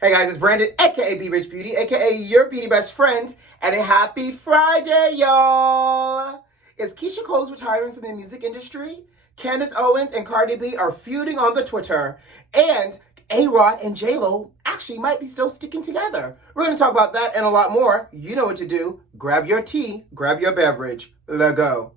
Hey guys, it's Brandon, aka B.Rich Beauty, aka your beauty best friend, and a happy Friday, y'all! Is Keyshia Cole's retiring from the music industry? Candace, Owens, and Cardi B are feuding on the Twitter, and A.Rod and J.Lo actually might be still sticking together. We're going to talk about that and a lot more. You know what to do. Grab your tea, grab your beverage. Let's go.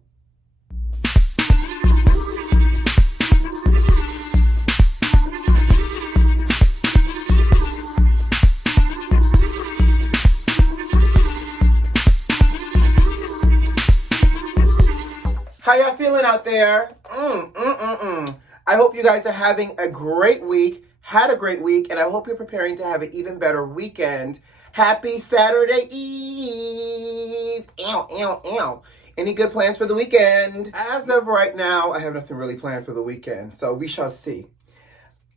How y'all feeling out there? I hope you guys are having a great week, had a great week, and I hope you're preparing to have an even better weekend. Happy Saturday Eve! Ow, ow, ow. Any good plans for the weekend? As of right now, I have nothing really planned for the weekend, so we shall see.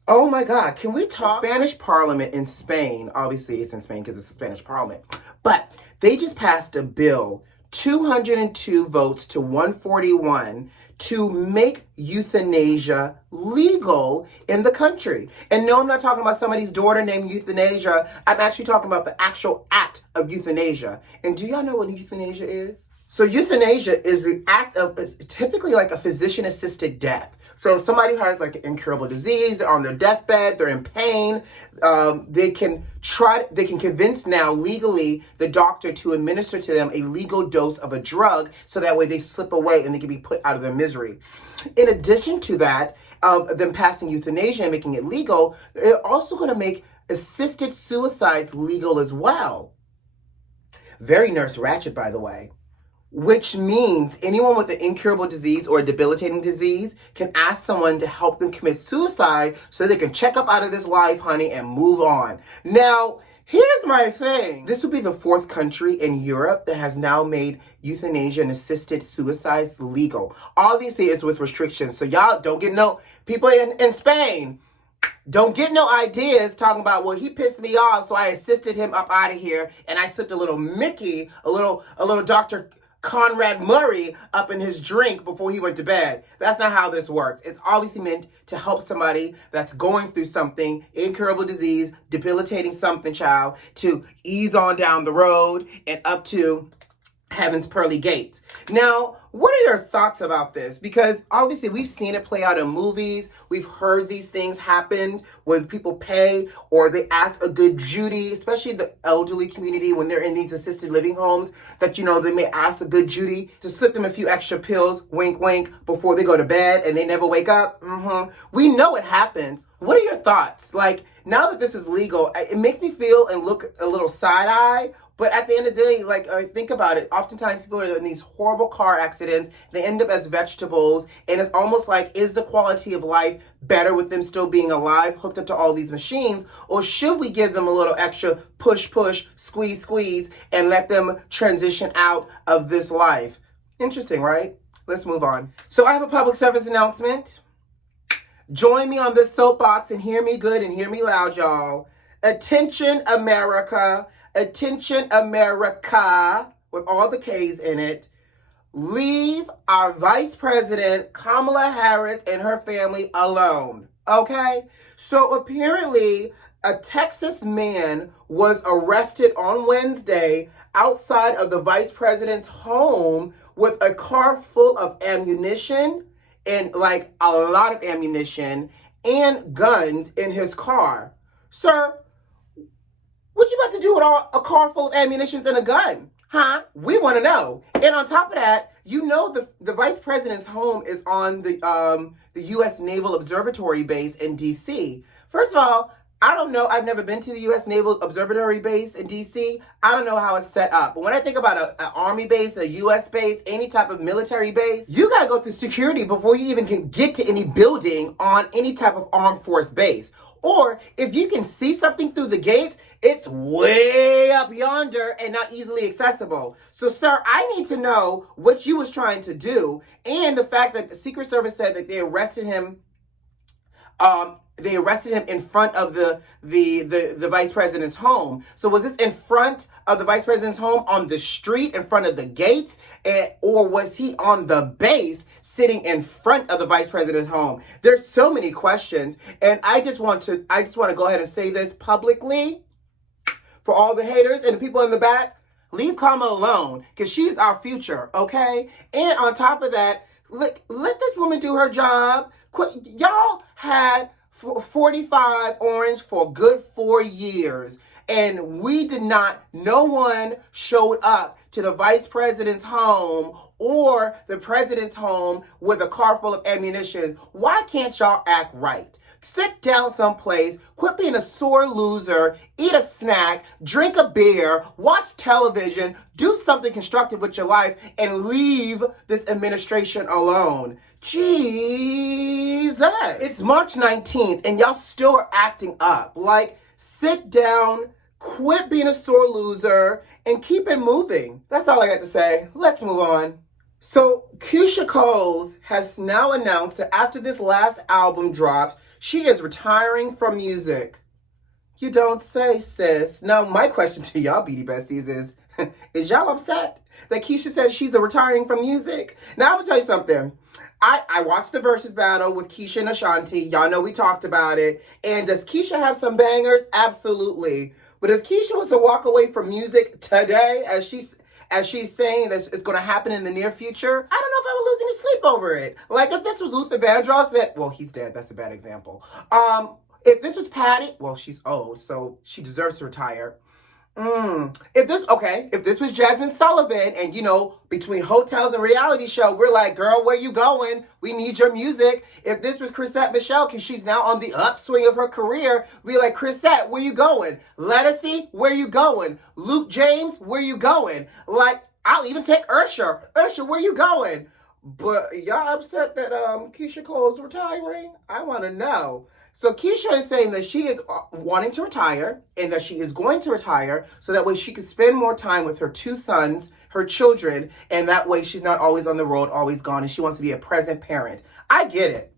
Oh my God, can we talk? The Spanish Parliament in Spain, obviously it's in Spain because it's the Spanish Parliament, but they just passed a bill 202 votes to 141 to make euthanasia legal in the country. And no, I'm not talking about somebody's daughter named Euthanasia. I'm actually talking about the actual act of euthanasia. And do y'all know what euthanasia is? So euthanasia is the act of, it's typically like a physician-assisted death. So if somebody has like an incurable disease, they're on their deathbed, they're in pain, they can convince now legally the doctor to administer to them a legal dose of a drug so that way they slip away and they can be put out of their misery. In addition to that, them passing euthanasia and making it legal, they're also going to make assisted suicides legal as well. Very Nurse Ratched, by the way. Which means anyone with an incurable disease or a debilitating disease can ask someone to help them commit suicide so they can check up out of this life, honey, and move on. Now, here's my thing. This will be the fourth country in Europe that has now made euthanasia and assisted suicides legal. Obviously, it's with restrictions. So y'all don't get no, people in Spain, don't get no ideas talking about, well, he pissed me off, so I assisted him up out of here, and I slipped a little Mickey, a little Dr. Conrad Murray up in his drink before he went to bed. That's not how this works. It's obviously meant to help somebody that's going through something, incurable disease, debilitating something, child, to ease on down the road and up to heaven's pearly gates. Now, what are your thoughts about this? Because obviously we've seen it play out in movies. We've heard these things happen when people pay or they ask a good Judy, especially the elderly community when they're in these assisted living homes, that, you know, they may ask a good Judy to slip them a few extra pills, wink, wink, before they go to bed and they never wake up. We know it happens. What are your thoughts? Like, now that this is legal, it makes me feel and look a little side-eye. But at the end of the day, like, think about it. Oftentimes people are in these horrible car accidents. They end up as vegetables. And it's almost like, is the quality of life better with them still being alive, hooked up to all these machines? Or should we give them a little extra push, push, squeeze, squeeze, and let them transition out of this life? Interesting, right? Let's move on. So I have a public service announcement. Join me on this soapbox and hear me good and hear me loud, y'all. Attention, America. Attention, America, with all the K's in it. Leave our Vice President, Kamala Harris, and her family alone, okay? So apparently, a Texas man was arrested on Wednesday outside of the Vice President's home with a car full of ammunition and like a lot of ammunition and guns in his car. Sir, what you about to do with a car full of ammunition and a gun? Huh? We want to know. And on top of that, you know the Vice President's home is on the U.S. Naval Observatory base in D.C. First of all, I don't know. I've never been to the U.S. Naval Observatory base in D.C. I don't know how it's set up. But when I think about an Army base, a U.S. base, any type of military base, you got to go through security before you even can get to any building on any type of armed force base. Or if you can see something through the gates, it's way up yonder and not easily accessible. So, sir, I need to know what you was trying to do, and the fact that the Secret Service said that they arrested him. They arrested him in front of the Vice President's home. So was this in front of the Vice President's home on the street in front of the gates? Or was he on the base sitting in front of the vice president's home? There's so many questions, and I just want to go ahead and say this publicly for all the haters and the people in the back. Leave Karma alone, because she's our future, okay? And on top of that, let this woman do her job. Y'all had 45 Orange for a good 4 years, and no one showed up to the vice president's home or the president's home with a car full of ammunition. Why can't y'all act right? Sit down someplace, quit being a sore loser, eat a snack, drink a beer, watch television, do something constructive with your life, and leave this administration alone. Jesus. It's March 19th, and y'all still are acting up. Like, sit down, quit being a sore loser, and keep it moving. That's all I got to say. Let's move on. So, Keyshia Cole has now announced that after this last album drops, she is retiring from music. You don't say, sis. Now, my question to y'all, Beauty Besties, is y'all upset that Keyshia says she's retiring from music? Now, I'm going to tell you something. I watched the Versus battle with Keyshia and Ashanti. Y'all know we talked about it. And does Keyshia have some bangers? Absolutely. But if Keyshia was to walk away from music today, as she's saying that it's going to happen in the near future, I don't know if I would lose any sleep over it. Like, if this was Luther Vandross, well, he's dead. That's a bad example. If this was Patty, well, she's old, so she deserves to retire. If this was Jasmine Sullivan, and, between hotels and reality show, we're like, girl, where you going? We need your music. If this was Chrisette Michele, because she's now on the upswing of her career, we're like, Chrisette, where you going? Lettucey, where you going? Luke James, where you going? Like, I'll even take Usher. Usher, where you going? But y'all upset that Keyshia Cole is retiring? I want to know. So Keyshia is saying that she is wanting to retire, and that she is going to retire so that way she can spend more time with her 2 sons, her children, and that way she's not always on the road, always gone, and she wants to be a present parent. I get it.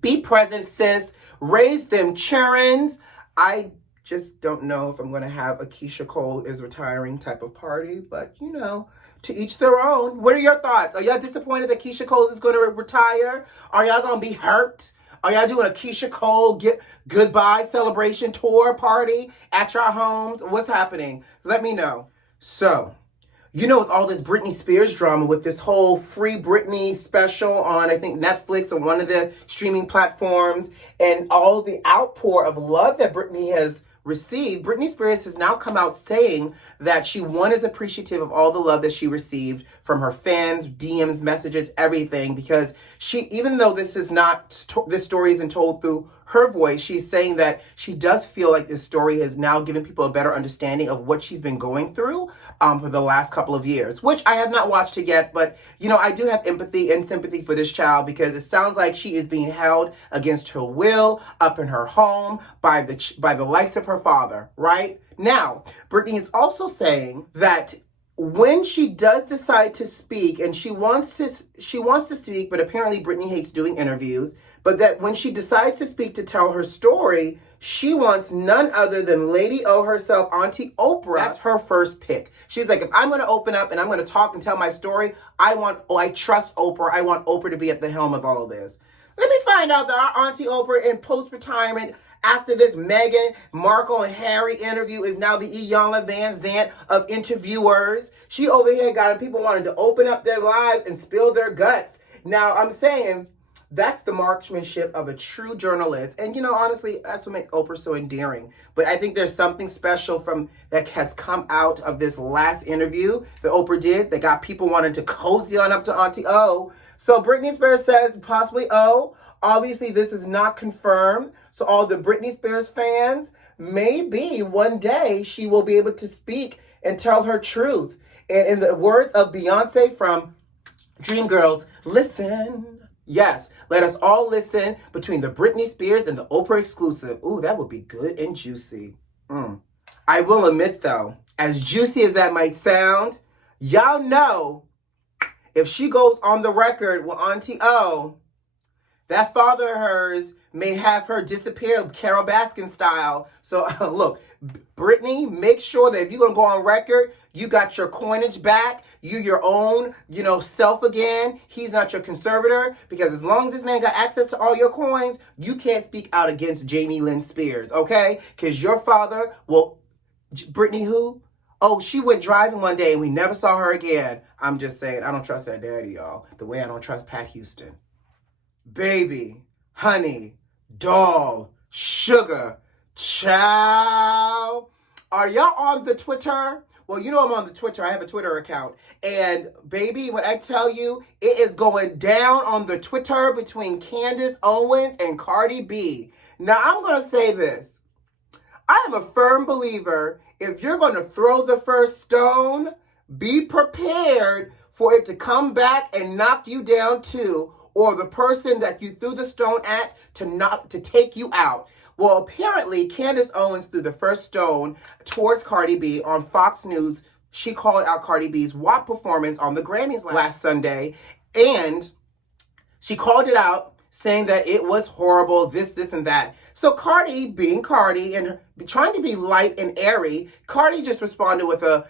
Be present, sis. Raise them children. I just don't know if I'm going to have a Keyshia Cole is retiring type of party, but to each their own. What are your thoughts? Are y'all disappointed that Keyshia Cole is going to retire? Are y'all going to be hurt? Are y'all doing a Keyshia Cole goodbye celebration tour party at your homes? What's happening? Let me know. So, with all this Britney Spears drama, with this whole Free Britney special on, I think, Netflix or one of the streaming platforms, and all the outpour of love that Britney has received, Britney Spears has now come out saying that she, is appreciative of all the love that she received from her fans, DMs, messages, everything, because even though this story isn't told through her voice, she's saying that she does feel like this story has now given people a better understanding of what she's been going through for the last couple of years, which I have not watched it yet, but, I do have empathy and sympathy for this child, because it sounds like she is being held against her will up in her home by the likes of her father, right? Now, Britney is also saying that when she does decide to speak, and she wants to speak, but apparently Britney hates doing interviews, but that when she decides to speak to tell her story, she wants none other than Lady O herself, Auntie Oprah. That's her first pick. She's like, if I'm going to open up and I'm going to talk and tell my story, I trust Oprah. I want Oprah to be at the helm of all of this. Let me find out that our Auntie Oprah in post-retirement, after this Meghan Markle and Harry interview, is now the Iyanla Van Zant of interviewers. She over here got people wanting to open up their lives and spill their guts. Now, I'm saying that's the marksmanship of a true journalist. And, honestly, that's what makes Oprah so endearing. But I think there's something special that has come out of this last interview that Oprah did that got people wanting to cozy on up to Auntie O. So Britney Spears says possibly O. Obviously, this is not confirmed. So all the Britney Spears fans, maybe one day she will be able to speak and tell her truth. And in the words of Beyonce from Dreamgirls, listen. Yes, let us all listen between the Britney Spears and the Oprah exclusive. Ooh, that would be good and juicy. I will admit, though, as juicy as that might sound, y'all know if she goes on the record with Auntie O, that father of hers may have her disappear Carol Baskin style. So look, Britney, make sure that if you're going to go on record, you got your coinage back. You your own, self again. He's not your conservator, because as long as this man got access to all your coins, you can't speak out against Jamie Lynn Spears, okay? Because your father will... Britney who? Oh, she went driving one day and we never saw her again. I'm just saying, I don't trust that daddy, y'all. The way I don't trust Pat Houston. Baby, honey, doll, sugar, child. Are y'all on the Twitter? Well, you know I'm on the Twitter. I have a Twitter account. And baby, when I tell you, it is going down on the Twitter between Candace Owens and Cardi B. Now, I'm going to say this. I am a firm believer, if you're going to throw the first stone, be prepared for it to come back and knock you down too, or the person that you threw the stone at to take you out. Well, apparently, Candace Owens threw the first stone towards Cardi B on Fox News. She called out Cardi B's WAP performance on the Grammys last Sunday, and she called it out, saying that it was horrible, this, and that. So Cardi, being Cardi and trying to be light and airy, Cardi just responded with a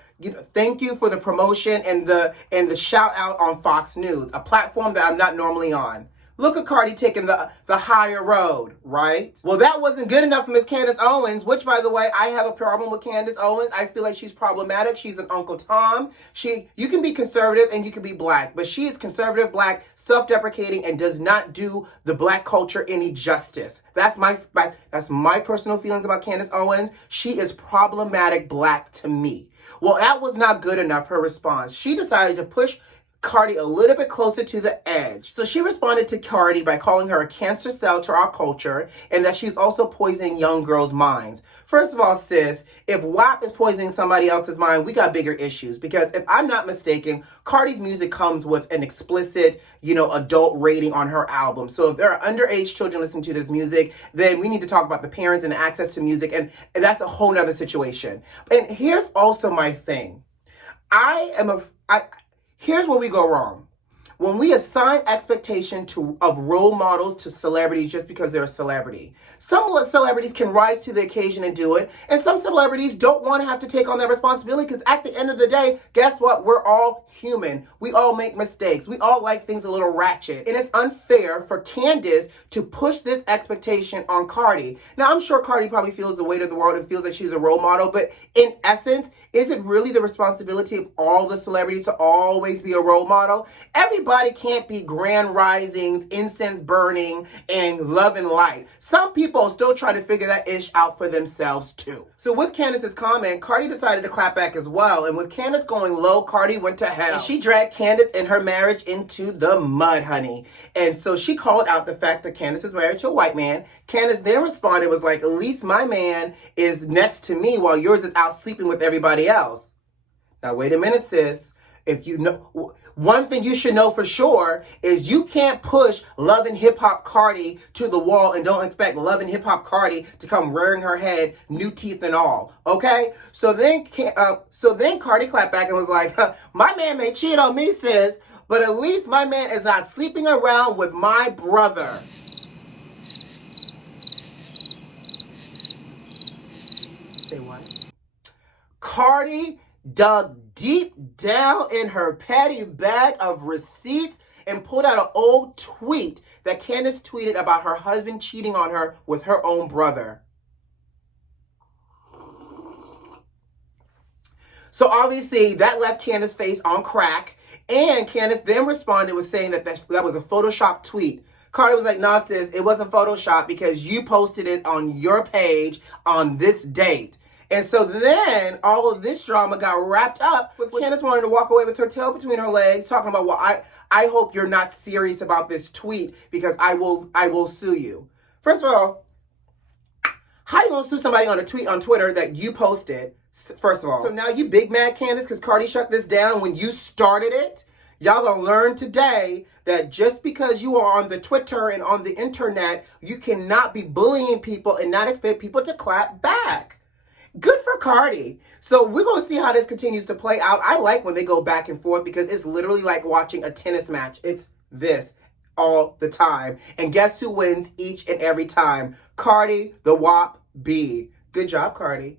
thank you for the promotion and the shout out on Fox News, a platform that I'm not normally on. Look at Cardi taking the higher road, right? Well, that wasn't good enough for Miss Candace Owens, which, by the way, I have a problem with Candace Owens. I feel like she's problematic. She's an Uncle Tom. You can be conservative and you can be black, but she is conservative, black, self-deprecating, and does not do the black culture any justice. That's my personal feelings about Candace Owens. She is problematic black to me. Well, that was not good enough, her response. She decided to push Cardi a little bit closer to the edge. So she responded to Cardi by calling her a cancer cell to our culture, and that she's also poisoning young girls' minds. First of all, sis, if WAP is poisoning somebody else's mind, we got bigger issues. Because if I'm not mistaken, Cardi's music comes with an explicit, adult rating on her album. So if there are underage children listening to this music, then we need to talk about the parents and the access to music, and that's a whole nother situation. And here's also my thing. Here's where we go wrong. When we assign expectation of role models to celebrities just because they're a celebrity. Some celebrities can rise to the occasion and do it, and some celebrities don't want to have to take on that responsibility, because at the end of the day, guess what? We're all human. We all make mistakes. We all like things a little ratchet. And it's unfair for Candace to push this expectation on Cardi. Now, I'm sure Cardi probably feels the weight of the world and feels like she's a role model, but in essence, is it really the responsibility of all the celebrities to always be a role model? Everybody can't be grand risings, incense burning, and love and light. Some people are still trying to figure that ish out for themselves too. So with Candace's comment, Cardi decided to clap back as well. And with Candace going low, Cardi went to hell. And she dragged Candace and her marriage into the mud, honey. And so she called out the fact that Candace is married to a white man. Candace then responded, was like, at least my man is next to me while yours is out sleeping with everybody else. Now, wait a minute, sis. If you know, one thing you should know for sure is you can't push Love and Hip Hop Cardi to the wall and don't expect Love and Hip Hop Cardi to come rearing her head, new teeth and all. Okay? So then Cardi clapped back and was like, my man may cheat on me, sis, but at least my man is not sleeping around with my brother. Say what? Cardi dug deep down in her petty bag of receipts and pulled out an old tweet that Candace tweeted about her husband cheating on her with her own brother. So obviously that left Candace's face on crack, and Candace then responded with saying that was a Photoshop tweet. Cardi was like, nah, sis, it wasn't Photoshop because you posted it on your page on this date. And so then all of this drama got wrapped up with Candace wanting to walk away with her tail between her legs, talking about, well, I hope you're not serious about this tweet because I will sue you. First of all, how you gonna sue somebody on a tweet on Twitter that you posted, first of all? So now you big mad, Candace, because Cardi shut this down when you started it? Y'all gonna learn today that just because you are on the Twitter and on the internet, you cannot be bullying people and not expect people to clap back. Good for Cardi. So we're going to see how this continues to play out. I like when they go back and forth because it's literally like watching a tennis match. It's this. all the time. And guess who wins each and every time? Cardi, the WAP B. Good job, Cardi.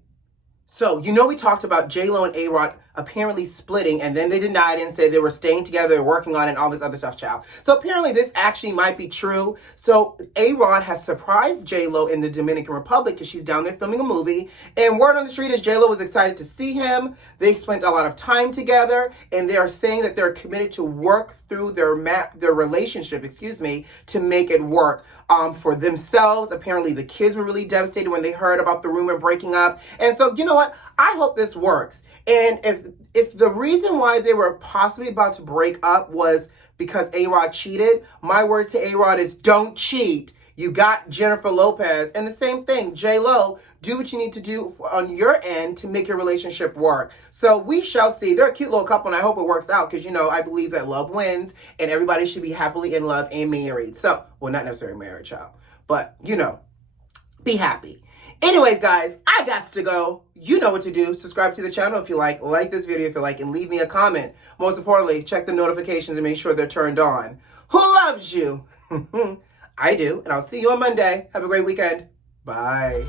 So, we talked about J-Lo and A.Rod apparently splitting, and then they denied it and said they were staying together, working on it, and all this other stuff, child. So apparently this actually might be true. So A.Rod has surprised J-Lo in the Dominican Republic because she's down there filming a movie. And word on the street is J-Lo was excited to see him. They spent a lot of time together, and they are saying that they're committed to work through their relationship, to make it work for themselves. Apparently the kids were really devastated when they heard about the rumor breaking up. And so, you know what? I hope this works. And if the reason why they were possibly about to break up was because A-Rod cheated, my words to A-Rod is don't cheat. You got Jennifer Lopez. And the same thing, J-Lo, do what you need to do on your end to make your relationship work. So we shall see. They're a cute little couple, and I hope it works out because, I believe that love wins and everybody should be happily in love and married. So, well, not necessarily married, child, but, be happy. Anyways, guys, I got to go. You know what to do. Subscribe to the channel if you like this video if you like, and leave me a comment. Most importantly, check the notifications and make sure they're turned on. Who loves you? I do, and I'll see you on Monday. Have a great weekend. Bye.